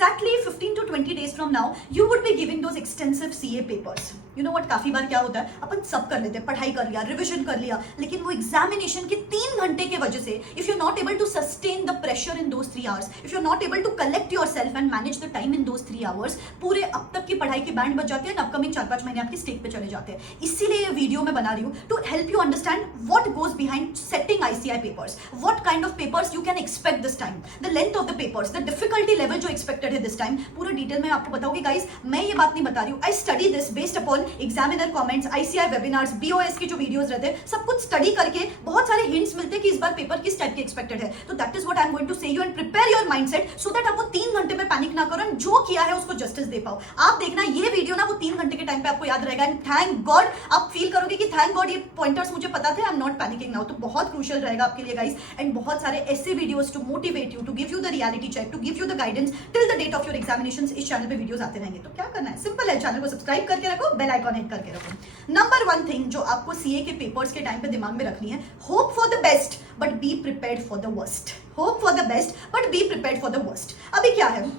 exactly 15 to 20 days from now you would be giving those extensive CA papers. You know what, काफी बार क्या होता है, अपन सब कर लेते हैं, पढ़ाई कर लिया, रिविजन कर लिया, लेकिन वो एग्जामिनेशन के 3 घंटे के वजह से if you not able to sustain the pressure in those 3 hours, if you not able to collect yourself and manage the time in those 3 hours, पूरे अब तक की पढ़ाई की बैंड बच जाती है, अपकमिंग 4-5 महीने आपकी स्टेक पे चले जाते हैं. इसीलिए ये वीडियो मैं बना रही हूँ to help you understand what goes behind setting ICI papers, what kind of papers you can expect this time, the length of the papers, the difficulty level जो एक्सपेक्टेड है दिस टाइम. पूरा detail में आपको बताऊंगी guys. मैं ये बात नहीं बता रही हूँ, I study this based upon examiner comments, ICI webinars, BOS के जो वीडियोस रहते हैं, सब कुछ स्टडी करके बहुत सारे हिंट्स मिलते हैं कि इस बार पेपर किस टाइप के एक्सपेक्टेड है. तो that is what I am going to say you and prepare your mindset so that आप वो 3 घंटे में पैनिक ना करो, जो किया है उसको जस्टिस दे पाओ. आप देखना ये वीडियो ना वो 3 घंटे के टाइम पे आपको याद रहेगा, एंड थैंक गॉड आप फील करोगे कि थैंक गॉड ये पॉइंटर्स मुझे पता थे, I am not panicking now. तो बहुत क्रूशियल रहेगा आपके लिए गाइस, एंड बहुत सारे ऐसे videos to motivate you, to give you the reality check, to give you the guidance till the date of your examinations. इस चैनल पे वीडियोस आते रहेंगे. तो क्या करना है, सिंपल है, चैनल को सब्सक्राइब करके रखो, बेल आइकॉन हिट करके रखो. नंबर 1 थिंग जो आपको CA के पेपर्स के टाइम पे दिमाग में रखनी है, hope for the best but be prepared for the worst. Hope for the best but be prepared for the worst. अभी क्या है,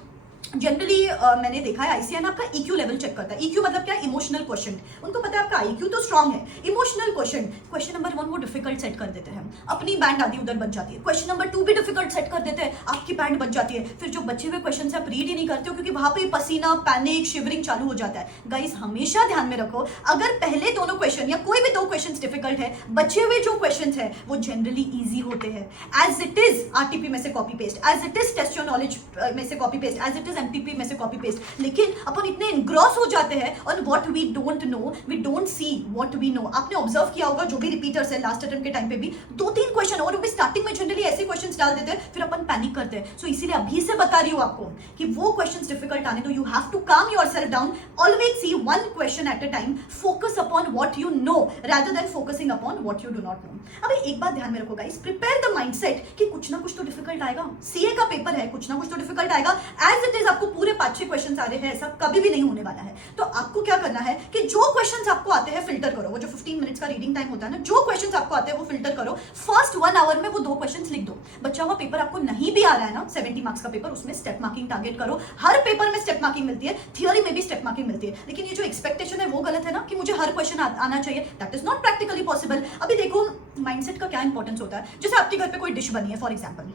जनरली मैंने देखा है ICI ना आपका EQ लेवल चेक करता है. EQ मतलब क्या, इमोशनल क्वेश्चन. उनको पता है आपका IQ तो स्ट्रांग है, इमोशनल क्वेश्चन नंबर 1 वो डिफिकल्ट सेट कर देते हैं, अपनी बैंड आधी उधर बच जाती है. क्वेश्चन नंबर 2 भी डिफिकल्ट सेट कर देते हैं, आपकी बैंड बच जाती है. फिर जो बचे हुए क्वेश्चन से आप रीड ही नहीं करते हो क्योंकि वहां पे पसीना, पैनिक, शिवरिंग चालू हो जाता है. गाइस हमेशा ध्यान में रखो, अगर पहले दोनों क्वेश्चन या कोई भी 2 क्वेश्चन डिफिकल्ट है, बचे हुए जो क्वेश्चन है वो जनरली ईजी होते हैं. एज इट इज RTP में से copy paste, as it is test your knowledge में से copy paste, as it is MTP में से कॉपी पेस्ट. लेकिन अपन इतने इनग्रॉस हो जाते हैं on what we don't know, we don't see what we know. आपने ऑब्जर्व किया होगा जो भी रिपीटर्स है लास्ट अटेम्प्ट के टाइम पे भी 2-3 क्वेश्चन और वो भी स्टार्टिंग में जनरली ऐसे क्वेश्चंस डाल देते हैं, फिर अपन पैनिक करते हैं. सो इसीलिए अभी से बता रही हूं आपको कि वो क्वेश्चंस डिफिकल्ट आने तो यू हैव टू काम yourself down, always see 1 question at a time, focus upon what you know rather than focusing upon what you do not know. अभी एक बात ध्यान में रखो गाइस, प्रिपेयर द माइंडसेट कि कुछ ना कुछ तो डिफिकल्ट आएगा. CA का पेपर है, कुछ ना कुछ तो डिफिकल्ट आएगा. एज इट इज आपको पूरे 5-6 क्वेश्चन आ रहे हैं, ऐसा कभी भी नहीं होने वाला है. तो आपको क्या करना है कि जो क्वेश्चंस आपको आते हैं फिल्टर करो. वो जो 15 मिनट्स का रीडिंग टाइम होता है ना, जो क्वेश्चंस आपको आते हैं वो फिल्टर करो. फर्स्ट 1 आवर में वो 2 क्वेश्चंस लिख दो. बच्चा हुआ पेपर आपको नहीं भी आ रहा है ना, 70 मार्क्स का पेपर, उसमें स्टेप मार्किंग टारगेट करो. हर पेपर में स्टेप मार्किंग मिलती है, थियरी में भी स्टेप मार्किंग मिलती है. लेकिन ये जो एक्सपेक्टेशन है वो गलत है ना कि मुझे हर क्वेश्चन आना चाहिए. That is not practically possible. अभी देखो माइंडसेट का क्या इंपॉर्टेंस होता है. जैसे आपके घर पे कोई डिश बनी है फॉर एग्जाम्पल,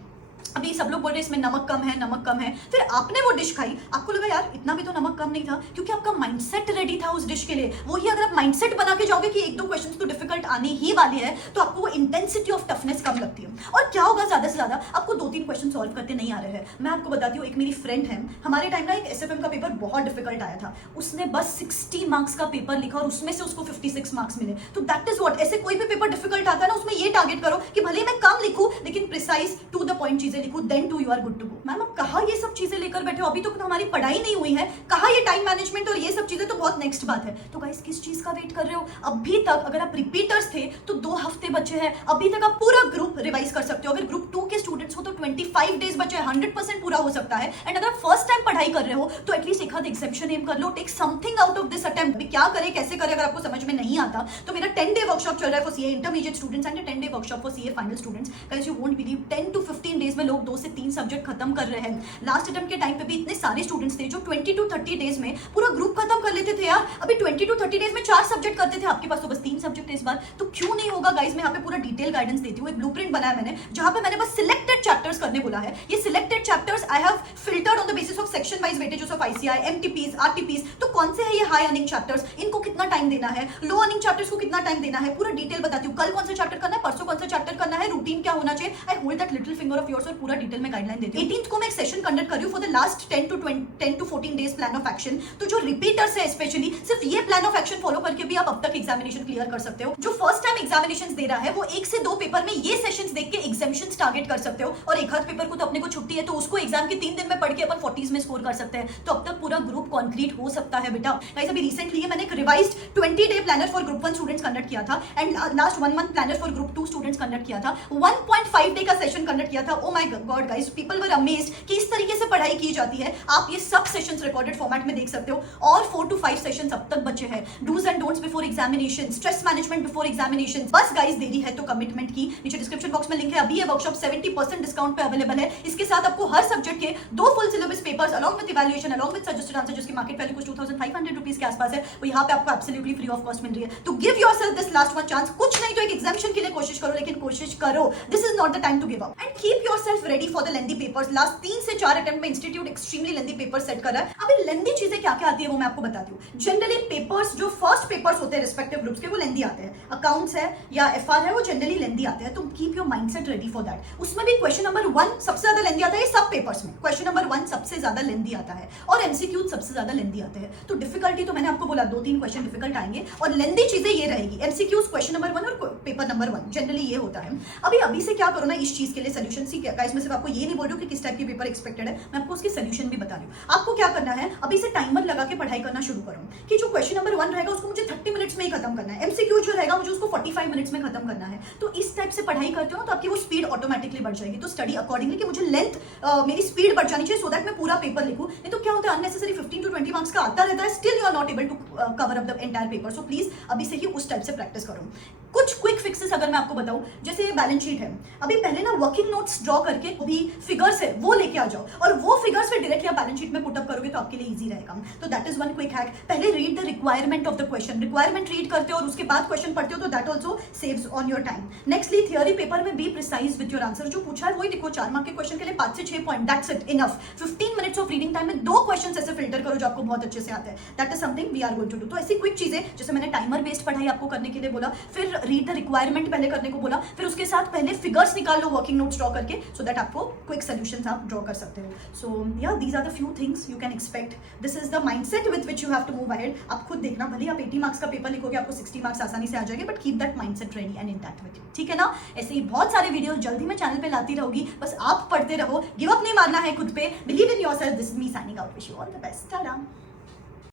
अभी सब लोग बोल रहे हैं इसमें नमक कम है, फिर आपने वो डिश खाई, आपको लगा यार इतना भी तो नमक कम नहीं था, क्योंकि आपका माइंडसेट रेडी था उस डिश के लिए. वही अगर आप माइंडसेट बना के जाओगे कि 1-2 क्वेश्चंस तो डिफिकल्ट आने ही वाले हैं, तो आपको वो इंटेंसिटी ऑफ टफनेस कम लगती है. और क्या होगा, ज्यादा से ज्यादा आपको 2-3 क्वेश्चन सॉल्व करते नहीं आ रहे हैं. मैं आपको बताती हूँ, एक मेरी फ्रेंड है, हमारे टाइम ना एक SFM का पेपर बहुत डिफिकल्ट आया था, उसने बस 60 मार्क्स का पेपर लिखा और उसमें से उसको 56 मार्क्स मिले. तो दैट इज व्हाट, ऐसे कोई भी पेपर डिफिकल्ट आता है ना, उसमें ये टारगेट करो कि भले मैं कम लिखूं लेकिन प्रिसाइज टू द पॉइंट चीजें लिखूं, then to you are good to go. Ma'am आप कहा ये सब चीजें लेकर बैठे हो, अभी तो हमारी पढ़ाई नहीं हुई है, कहा ये टाइम मैनेजमेंट और ये सब चीजें तो बहुत नेक्स्ट बात है. तो गाइस किस चीज का वेट कर रहे हो. अभी तक अगर आप रिपीटर्स थे तो 2 हफ्ते बचे हैं, अभी तक आप पूरा ग्रुप रिवाइज कर सकते हो. अगर ग्रुप 2 के स्टूडेंट्स हो तो 25 डेज बचे, 100% पूरा हो सकता है. एंड अगर फर्स्ट टाइम पढ़ाई कर रहे हो तो एटलीस्ट एक आध एग्जामिनेशन एम कर लो, take something out of this attempt. अभी क्या करें कैसे करें अगर आपको समझ में नहीं आता, तो मेरा 10 डे वर्कशॉप चल रहा है for CA intermediate students and 10 day workshop for CA final students. Guys you won't believe 10 to 15 days में लोग 2 से 3 सब्जेक्ट खत्म कर रहे हैं. लास्ट अटेम्प्ट के टाइम पे भी इतने सारे स्टूडेंट्स थे जो 20 to 30 डेज में पूरा ग्रुप खत्म कर लेते थे यार. अभी 20 to 30 डेज में 4 सब्जेक्ट करते थे, आपके पास तो बस 3 सब्जेक्ट है इस बार. तो क्यों नहीं होगा गाइस, मैं यहाँ पे पूरा डिटेल गाइडेंस देती हूँ. एक ब्लूप्रिंट बनाया मैंने जहां पे मैंने बस सिलेक्टेड चैप्टर्स करने बोला है. ये selected chapters I have filtered on the basis of section wise weightages of ICI, MTPs, RTPs. तो कौन से है ये हाई अर्निंग चैप्टर्स, इनको कितना टाइम देना है, लो अर्निंग चैप्टर्स को कितना टाइम देना है, पूरा डिटेल बताती हूँ. कल कौन सा चैप्टर करना है, परसों कौन सा चैप्टर करना है, रूटीन क्या होना चाहिए. I hold that little finger of yours और पूरा डिटेल में गाइडलाइन देती हूँ. 18th को मैं एक सेशन कंडक्ट कर रही हूँ for the last 10 to 14 days plan of action. तो जो रिपीटर्स है स्पेशली, सिर्फ ये प्लान ऑफ एक्शन फॉलो करके भी आप अब तक एग्जामिनेशन क्लियर कर सकते हो. जो फर्स्ट टाइम एग्जामिनेशन दे रहा है वो 1 से 2 पेपर में ये सेशंस देख के एग्जामिनेशंस टारगेट कर सकते हो. और एक आध पेपर को तो अपने को छुट्टी है तो उसको एग्जाम के 3 दिन में पढ़ के अपन 40s में स्कोर कर सकते हैं. तो अब तक पूरा ग्रुप कॉन्क्रीट हो सकता है बेटा. गाइस अभी रिसेंटली मैंने एक revised 20 day planner for group 1 students conduct किया था and last 1 month planner for group 2 students conduct किया था. 1.5 डे का सेशन कंडक्ट किया था. Oh my god guys, people were amazed कि इस तरीके से पढ़ाई की जाती है. आप ये सब सेशंस रिकॉर्डेड फॉर्मेट में देख सकते हो. और 4 to 5 सेशंस अब तक बचे हैं. Dos and don'ts before examination, stress management before examination. बस गाइस देरी है तो कमिटमेंट की, नीचे डिस्क्रिप्शन बॉक्स में लिंक है. अभी ये वर्कशॉप 70% डिस्काउंट पे अवेलेबल है. इसके साथ आपको हर सब्जेक्ट के 2 full syllabus paper papers along with evaluation along with suggested answer जिसकी मार्केट वैल्यू कुछ 2500 रुपीज के आसपास है, वो यहाँ पे आपको एब्सोल्युटली फ्री ऑफ कॉस्ट मिल रही है। तो give yourself this last one chance. कुछ नहीं तो एक एग्जामिनेशन के लिए कोशिश करो, लेकिन कोशिश करो। This is not the time to give up and keep yourself ready for the lengthy papers. Last 3 से 4 अटेम्प्ट में institute extremely lengthy paper set कर रहा है। अभी लेंदी चीजें क्या क्या आती है वो मैं आपको बताती हूँ। जनरली पेपर्स जो फर्स्ट पेपर्स होते हैं रिस्पेक्टिव ग्रुप्स के वो लेंदी आते हैं। अकाउंट्स है या एफआर है वो जनरली लेंदी आते हैं। तो keep your mindset ready for that. उसमें भी क्वेश्चन नंबर 1 सबसे ज्यादा लेंदी आता है। सब पेपर्स में क्वेश्चन नंबर 1 सबसे ज्यादा लेंदी आता है और एमसीक्यू सबसे ज्यादा लेंदी आते हैं। तो डिफिकल्टी तो मैंने आपको बोला 2-3 क्वेश्चन डिफिकल्ट आएंगे और लेंदी चीजें ये रहेगी। एमसीक्यूज क्वेश्चन नंबर 1 और पेपर नंबर 1 जनरली ये होता है। अभी से क्या करो ना इस चीज के लिए सोल्यूशन सीख गाइस। मैं सिर्फ आपको ये नहीं बोल रही हूँ कि किस टाइप की पेपर एक्सपेक्टेड है, मैं आपको उसकी सोल्यूशन भी बता रही हूँ। आपको क्या करना है, अभी से टाइमर लगा के पढ़ाई करना शुरू करो कि जो क्वेश्चन नंबर 1 रहेगा उसको मुझे 30 मिनट्स में ही खत्म करना है। एमसीक्यू जो रहेगा मुझे उसको 45 मिनट्स में खत्म करना है। तो इस टाइप से पढ़ाई करते हो तो आपकी वो स्पीड ऑटोमेटिकली बढ़ जाएगी। तो स्टडी अकॉर्डिंगली कि मुझे लेंथ मेरी स्पीड बढ़ जानी चाहिए सो दैट मैं पूरा पेपर लिखूं। नहीं तो क्या होता है अननेसेसरी 15 to 20 मार्क्स का आता रहता है, still you are not able to cover up the entire paper. So please अभी से ही उस टाइप से प्रैक्टिस करो। कुछ क्विक फिक्सेस अगर मैं आपको बताऊं, जैसे ये बैलेंस शीट है, अभी पहले ना वर्किंग नोट्स ड्रॉ करके भी फिगर्स है वो लेके आ जाओ और वो फिगर्स फिर डायरेक्टली आप बैलेंस शीट में पुट अप करोगे तो आपके लिए इजी रहेगा। तो that is one quick hack. पहले read the requirement of the question. Requirement read करते हो और उसके बाद क्वेश्चन पढ़ते हो तो that also saves on your time. Nextly theory paper में be precise with your answer. जो पूछा है वही देखो। 4 मार्क के क्वेश्चन के लिए 5 से 6 point, that's it, enough. 15 minutes of reading time में 2 क्वेश्चन ऐसे फिल्टर करो जो आपको बहुत अच्छे से आते हैं। That is something we are going to do. तो ऐसी क्विक चीजें जैसे मैंने टाइमर बेस्ड पढ़ाई आपको करने के लिए बोला, फिर रीड द रिक्वायरमेंट पहले करने को बोला, फिर उसके साथ पहले फिगर्स निकाल लो वर्किंग नोट्स ड्रॉ करके सो दैट आपको क्विक सॉल्यूशंस आप ड्रॉ कर सकते हो। सो या these are the few things you can expect. This is the mindset with which you have to move ahead. आप खुद देखना, भले आप 80 मार्क्स का पेपर लिखोगे आपको 60 मार्क्स आसानी से आ जाएंगे, but keep that mindset ready and intact with you. ठीक है ना? ऐसे ही बहुत सारे वीडियोस जल्दी मैं चैनल पे लाती रहूंगी, बस आप पढ़ते रहो, गिव अप नहीं मारना है खुद पे, believe in yourself. This is me signing out, wish you all the best. Tata.